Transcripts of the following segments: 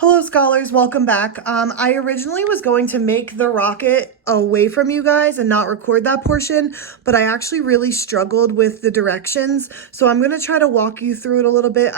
Hello scholars, welcome back. I originally was going to make the rocket away from you guys and not record that portion, but I actually really struggled with the directions. So I'm going to try to walk you through it a little bit.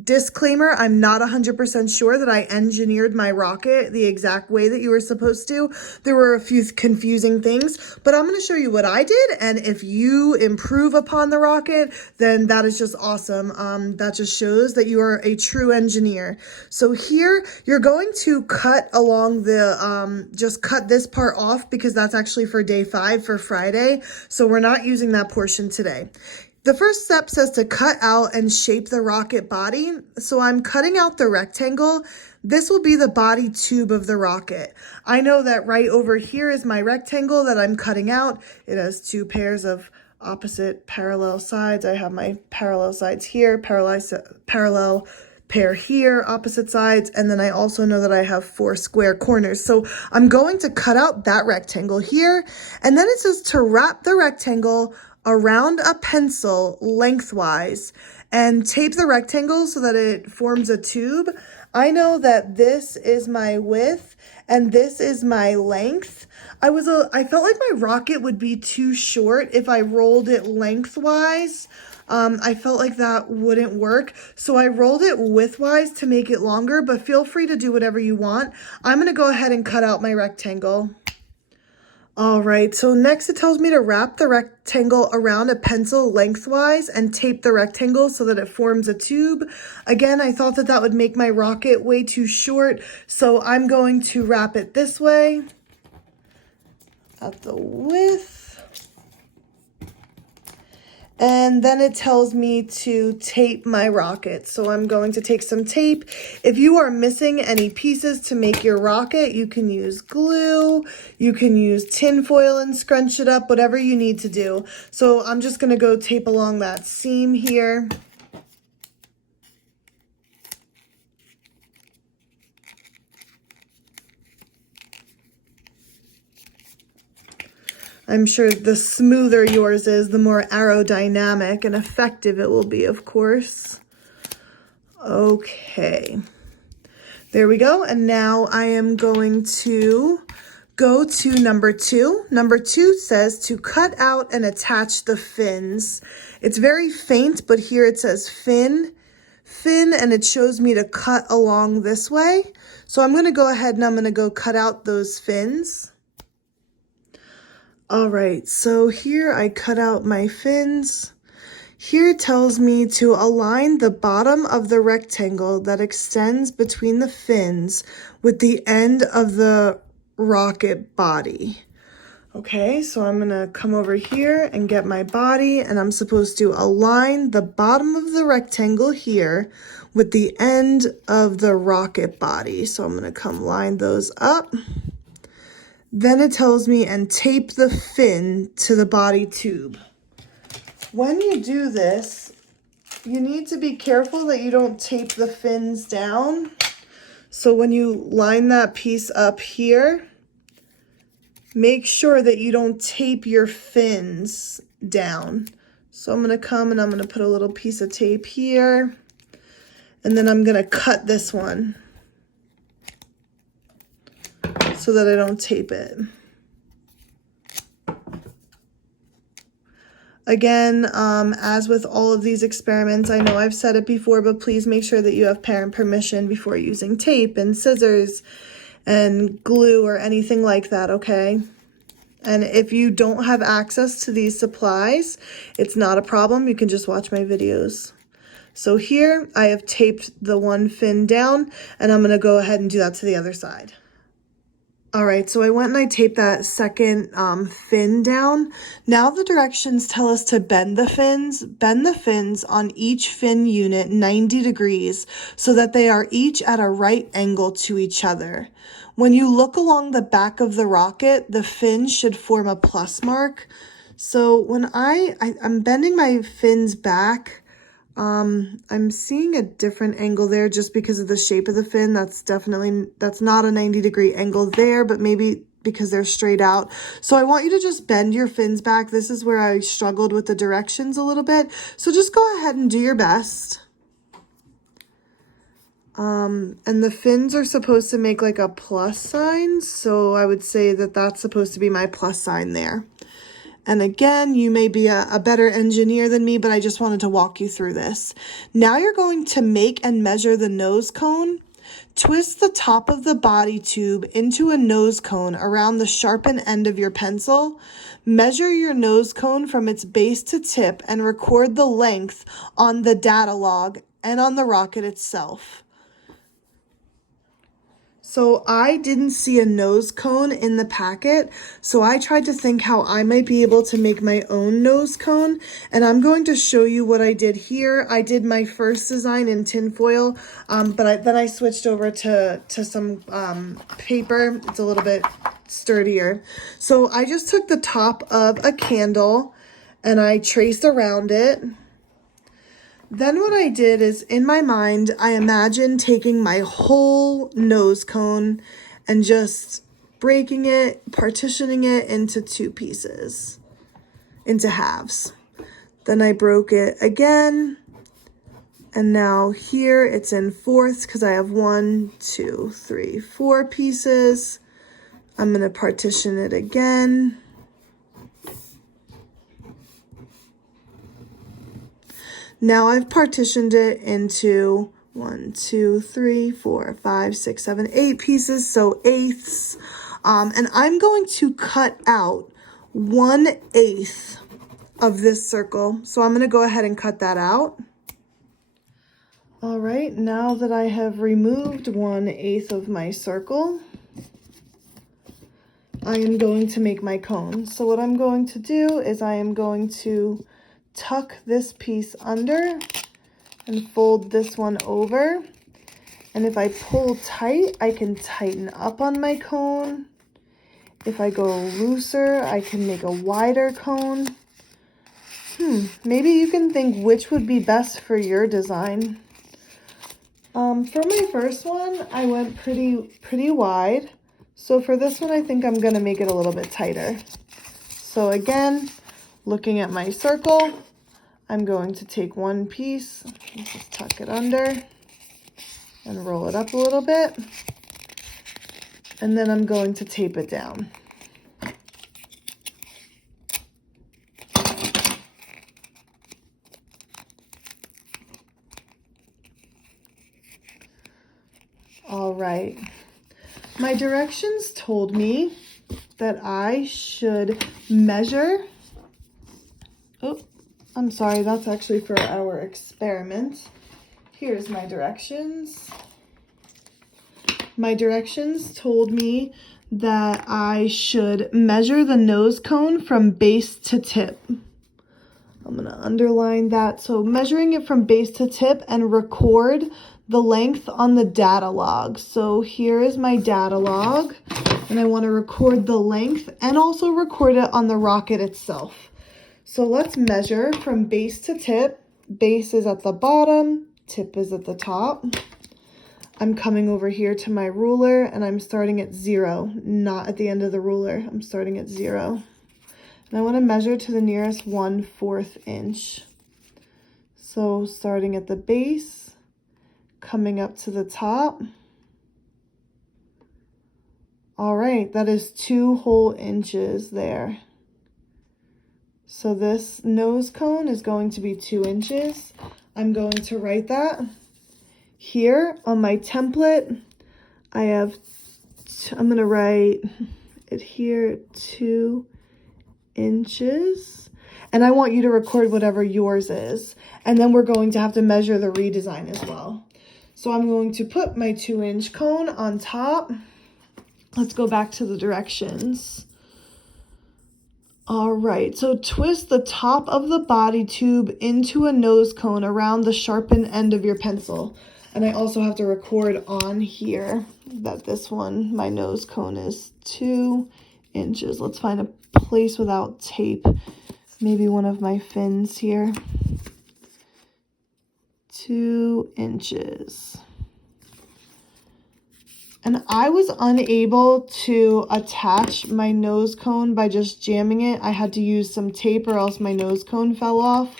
Disclaimer, I'm not 100% sure that I engineered my rocket the exact way that you were supposed to. There were a few confusing things, but I'm going to show you what I did. And if you improve upon the rocket, then that is just awesome. That just shows that you are a true engineer. So here you're going to cut along the, just cut this part off because that's actually for day 5 for Friday. So we're not using that portion today. The first step says to cut out and shape the rocket body. So I'm cutting out the rectangle. This will be the body tube of the rocket. I know that right over here is my rectangle that I'm cutting out. It has 2 pairs of opposite parallel sides. I have my parallel sides here, parallel pair here, opposite sides, and then I also know that I have 4 square corners. So I'm going to cut out that rectangle here, and then it says to wrap the rectangle around a pencil lengthwise and tape the rectangle so that it forms a tube. I know that this is my width and this is my length. I felt like my rocket would be too short if I rolled it lengthwise. I felt like that wouldn't work. So I rolled it widthwise to make it longer, but feel free to do whatever you want. I'm going to go ahead and cut out my rectangle. All right, so next it tells me to wrap the rectangle around a pencil lengthwise and tape the rectangle so that it forms a tube. Again, I thought that that would make my rocket way too short, so I'm going to wrap it this way at the width. And then it tells me to tape my rocket. So I'm going to take some tape. If you are missing any pieces to make your rocket, you can use glue, you can use tin foil and scrunch it up, whatever you need to do. So I'm just gonna go tape along that seam here. I'm sure the smoother yours is, the more aerodynamic and effective it will be, of course. Okay, there we go. And now I am going to go to number 2. Number 2 says to cut out and attach the fins. It's very faint, but here it says fin, and it shows me to cut along this way. So I'm going to go ahead and I'm going to go cut out those fins. All right, so here I cut out my fins. Here it tells me to align the bottom of the rectangle that extends between the fins with the end of the rocket body. Okay, so I'm gonna come over here and get my body, and I'm supposed to align the bottom of the rectangle here with the end of the rocket body. So I'm gonna come line those up. Then it tells me and tape the fin to the body tube. When you do this, you need to be careful that you don't tape the fins down. So when you line that piece up here, make sure that you don't tape your fins down. So I'm gonna come and I'm gonna put a little piece of tape here, and then I'm gonna cut this one so that I don't tape it. Again, as with all of these experiments, I know I've said it before, but please make sure that you have parent permission before using tape and scissors and glue or anything like that, okay? And if you don't have access to these supplies, it's not a problem. You can just watch my videos. So here I have taped the one fin down, and I'm gonna go ahead and do that to the other side. All right, so I went and I taped that second fin down. Now the directions tell us to bend the fins on each fin unit 90 degrees so that they are each at a right angle to each other. When you look along the back of the rocket, the fins should form a plus mark. So when I'm bending my fins back, I'm seeing a different angle there just because of the shape of the fin. That's not a 90-degree angle there, but maybe because they're straight out. So I want you to just bend your fins back. This is where I struggled with the directions a little bit. So just go ahead and do your best. And the fins are supposed to make like a plus sign. So I would say that that's supposed to be my plus sign there. And again, you may be a better engineer than me, but I just wanted to walk you through this. Now you're going to make and measure the nose cone. Twist the top of the body tube into a nose cone around the sharpened end of your pencil. Measure your nose cone from its base to tip and record the length on the data log and on the rocket itself. So I didn't see a nose cone in the packet, so I tried to think how I might be able to make my own nose cone, and I'm going to show you what I did here. I did my first design in tinfoil, but then I switched over to some paper. It's a little bit sturdier. So I just took the top of a candle and I traced around it. Then what I did is, in my mind, I imagined taking my whole nose cone and just breaking it, partitioning it into two pieces, into halves. Then I broke it again, and now here it's in fourths because I have 1, 2, 3, 4 pieces. I'm going to partition it again. Now I've partitioned it into 1, 2, 3, 4, 5, 6, 7, 8 pieces, so eighths. And I'm going to cut out 1/8 of this circle. So I'm going to go ahead and cut that out. All right, now that I have removed 1/8 of my circle, I am going to make my cone. So what I'm going to do is I am going to tuck this piece under and fold this one over. And if I pull tight, I can tighten up on my cone. If I go looser, I can make a wider cone. Maybe you can think which would be best for your design. For my first one, I went pretty wide. So for this one, I think I'm gonna make it a little bit tighter. So again, looking at my circle, I'm going to take one piece, just tuck it under and roll it up a little bit. And then I'm going to tape it down. All right. My directions told me that I should measure. Oh, I'm sorry, that's actually for our experiment. Here's my directions. My directions told me that I should measure the nose cone from base to tip. I'm gonna underline that. So measuring it from base to tip and record the length on the data log. So here is my data log, and I want to record the length and also record it on the rocket itself. So let's measure from base to tip. Base is at the bottom, tip is at the top. I'm coming over here to my ruler and I'm starting at 0, not at the end of the ruler. I'm starting at 0. And I want to measure to the nearest 1/4 inch. So starting at the base, coming up to the top. All right, that is 2 whole inches there. So this nose cone is going to be 2 inches. I'm going to write that. Here on my template, I'm going to write it here, 2 inches. And I want you to record whatever yours is. And then we're going to have to measure the redesign as well. So I'm going to put my 2-inch cone on top. Let's go back to the directions. All right, so twist the top of the body tube into a nose cone around the sharpened end of your pencil. And I also have to record on here that this one, my nose cone is 2 inches. Let's find a place without tape. Maybe one of my fins here. 2 inches. And I was unable to attach my nose cone by just jamming it. I had to use some tape or else my nose cone fell off.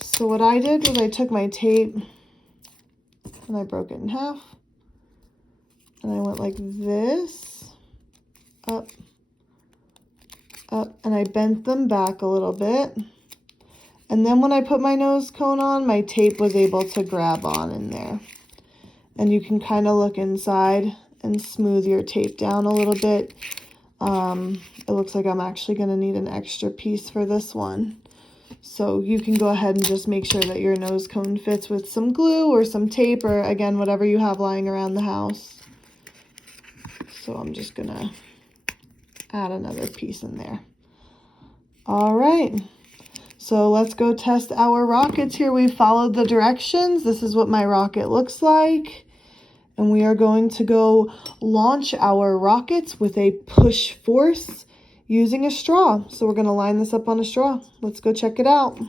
So what I did was I took my tape and I broke it in half. And I went like this, up, up, and I bent them back a little bit. And then when I put my nose cone on, my tape was able to grab on in there. And you can kind of look inside and smooth your tape down a little bit. It looks like I'm actually going to need an extra piece for this one. So you can go ahead and just make sure that your nose cone fits with some glue or some tape, or again, whatever you have lying around the house. So I'm just going to add another piece in there. All right. So let's go test our rockets here. We followed the directions. This is what my rocket looks like. And we are going to go launch our rockets with a push force using a straw. So we're going to line this up on a straw. Let's go check it out.